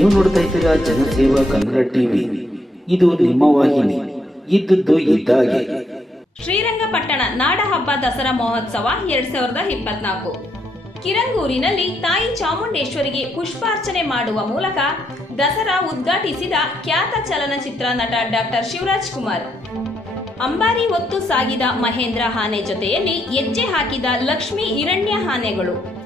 ನೀವು ನೋಡ್ತಾ ಇದ್ದೀರಾ ಜನಸೇವಾ ಕನ್ನಡ ಟಿವಿ. ಇದು ನಿಮ್ಮ ವಾಹಿನಿ. ಇದ್ದದ್ದು ಇದ್ದಾಗೆ. ಶ್ರೀರಂಗಪಟ್ಟಣ ನಾಡಹಬ್ಬ ದಸರಾ ಮಹೋತ್ಸವ ಎರಡ್ ಸಾವಿರದ ಇಪ್ಪತ್ನಾಲ್ಕು. ಕಿರಂಗೂರಿನಲ್ಲಿ ತಾಯಿ ಚಾಮುಂಡೇಶ್ವರಿಗೆ ಪುಷ್ಪಾರ್ಚನೆ ಮಾಡುವ ಮೂಲಕ ದಸರಾ ಉದ್ಘಾಟಿಸಿದ ಖ್ಯಾತ ಚಲನಚಿತ್ರ ನಟ ಡಾಕ್ಟರ್ ಶಿವರಾಜ್ ಕುಮಾರ್. ಅಂಬಾರಿ ಹೊತ್ತು ಸಾಗಿದ ಮಹೇಂದ್ರ ಆನೆ ಜೊತೆಯಲ್ಲಿ ಹೆಜ್ಜೆ ಹಾಕಿದ ಲಕ್ಷ್ಮಿ ಹಿರಣ್ಯ ಆನೆಗಳು.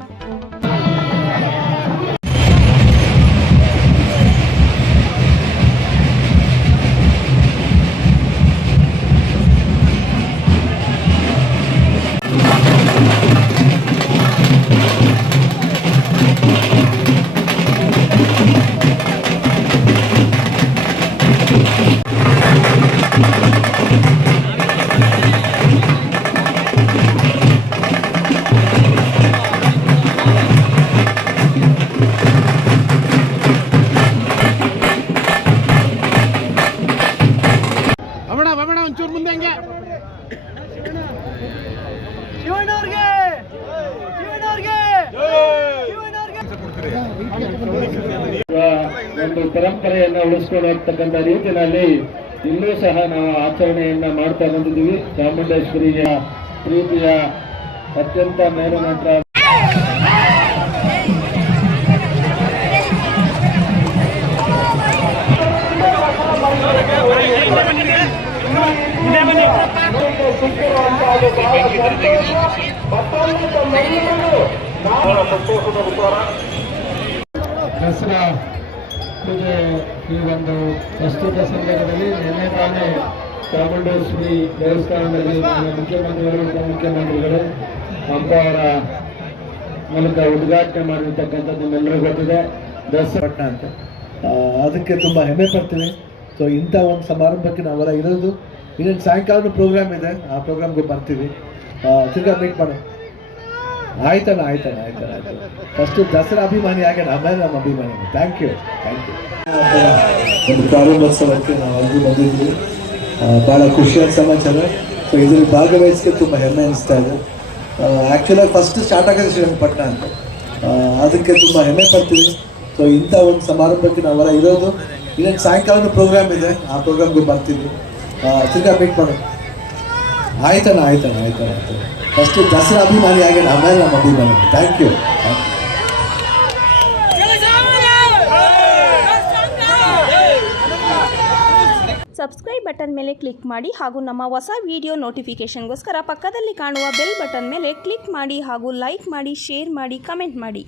ಒಂದು ಪರಂಪರೆಯನ್ನು ಉಳಿಸ್ಕೊಂಡು ಹೋಗ್ತಕ್ಕಂಥ ರೀತಿಯಲ್ಲಿ ಇಲ್ಲೂ ಸಹ ನಾವು ಆಚರಣೆಯನ್ನ ಮಾಡ್ತಾ ಬಂದಿದ್ದೀವಿ. ಚಾಮುಂಡೇಶ್ವರಿಯ ಪ್ರೀತಿಯ ಅತ್ಯಂತ ಮೇರುನಟ ದಸರಾ ಪೂಜೆ ಈ ಒಂದು ಪ್ರಸ್ತುತ ಸಂದರ್ಭದಲ್ಲಿ ನಿನ್ನೆ ತಾನೇ ಚಾಮುಂಡೇಶ್ವರಿ ದೇವಸ್ಥಾನದಲ್ಲಿ ನಮ್ಮ ಮುಖ್ಯಮಂತ್ರಿಗಳು, ಉಪಮುಖ್ಯಮಂತ್ರಿಗಳು ಹಂಪ ಅವರ ಮೂಲಕ ಉದ್ಘಾಟನೆ ಮಾಡಿರ್ತಕ್ಕಂಥದ್ದು ನಿಮ್ಮೆಲ್ಲರಿಗೂ ಗೊತ್ತಿದೆ. ದಸರಾ ಅಂತ. ಅದಕ್ಕೆ ತುಂಬ ಹೆಮ್ಮೆ ಪಡ್ತೀನಿ ಸೊ ಇಂಥ ಒಂದು ಸಮಾರಂಭಕ್ಕೆ ನಾವೆಲ್ಲ ಇರೋದು. ಇನ್ನೊಂದು ಸಾಯಂಕಾಲದ ಪ್ರೋಗ್ರಾಮ್ ಇದೆ. ಆ ಪ್ರೋಗ್ರಾಮ್ಗೆ ಬರ್ತೀವಿ. ತಿರ್ಗಾ ಮೀಟ್ ಮಾಡೋಣ. ಆಯ್ತಣ್ಣ ಆಯ್ತಣ್ಣ ಆಯ್ತಣ್ಣ ಆಯ್ತು. ಫಸ್ಟ್ ದಸರಾ ಅಭಿಮಾನಿ ಆಗೋಣ ಆಮೇಲೆ ನಮ್ಮ ಅಭಿಮಾನಿ ಥ್ಯಾಂಕ್ ಯು ಥ್ಯಾಂಕ್ ಯು ಒಂದು ಪ್ರಾರಂಭೋತ್ಸವಕ್ಕೆ ನಾವು ಅಲ್ಲಿ ಬಂದಿದ್ವಿ. ಭಾಳ ಖುಷಿಯಾದ ಸಮಾಚಾರ. ಸೊ ಇದರಲ್ಲಿ ಭಾಗವಹಿಸಕ್ಕೆ ತುಂಬ ಹೆಮ್ಮೆ ಅನಿಸ್ತಾ ಇದೆ. ಆ್ಯಕ್ಚುಲಾಗಿ ಫಸ್ಟ್ ಸ್ಟಾರ್ಟ್ ಆಗೋದು ಶ್ರೀರಂಗಪಟ್ಟಣ ಅಂತ. ಅದಕ್ಕೆ ತುಂಬ ಹೆಮ್ಮೆ ಪಡ್ತೀವಿ. ಸೊ ಇಂಥ ಒಂದು ಸಮಾರಂಭಕ್ಕೆ ನಾವೆಲ್ಲ ಇರೋದು. ಇನ್ನೊಂದು ಸಾಯಂಕಾಲ ಪ್ರೋಗ್ರಾಮ್ ಇದೆ. ಆ ಪ್ರೋಗ್ರಾಮ್ಗೆ ಬರ್ತೀವಿ ತಿರ್ಗಾ ಮೀಟ್ ಮಾಡೋಣ. ಆಯ್ತಣ್ಣ ಆಯ್ತಣ್ಣ ಆಯ್ತಣ್ಣ ಆಯ್ತು ಫಸ್ಟ್ ದಸರಾ ಅಭಿಮಾನಿ ಆಗಿ ಆಮೇಲೆ ನಮ್ಮ ಅಭಿಮಾನಿ. ಥ್ಯಾಂಕ್ ಯು ಸಬ್ಸ್ಕ್ರೈಬ್ ಬಟನ್ ಮೇಲೆ ಕ್ಲಿಕ್ ಮಾಡಿ ಹಾಗೂ ನಮ್ಮ ಹೊಸ ವಿಡಿಯೋ ನೋಟಿಫಿಕೇಷನ್ಗೋಸ್ಕರ ಪಕ್ಕದಲ್ಲಿ ಕಾಣುವ ಬೆಲ್ ಬಟನ್ ಮೇಲೆ ಕ್ಲಿಕ್ ಮಾಡಿ ಹಾಗೂ ಲೈಕ್ ಮಾಡಿ ಶೇರ್ ಮಾಡಿ ಕಮೆಂಟ್ ಮಾಡಿ.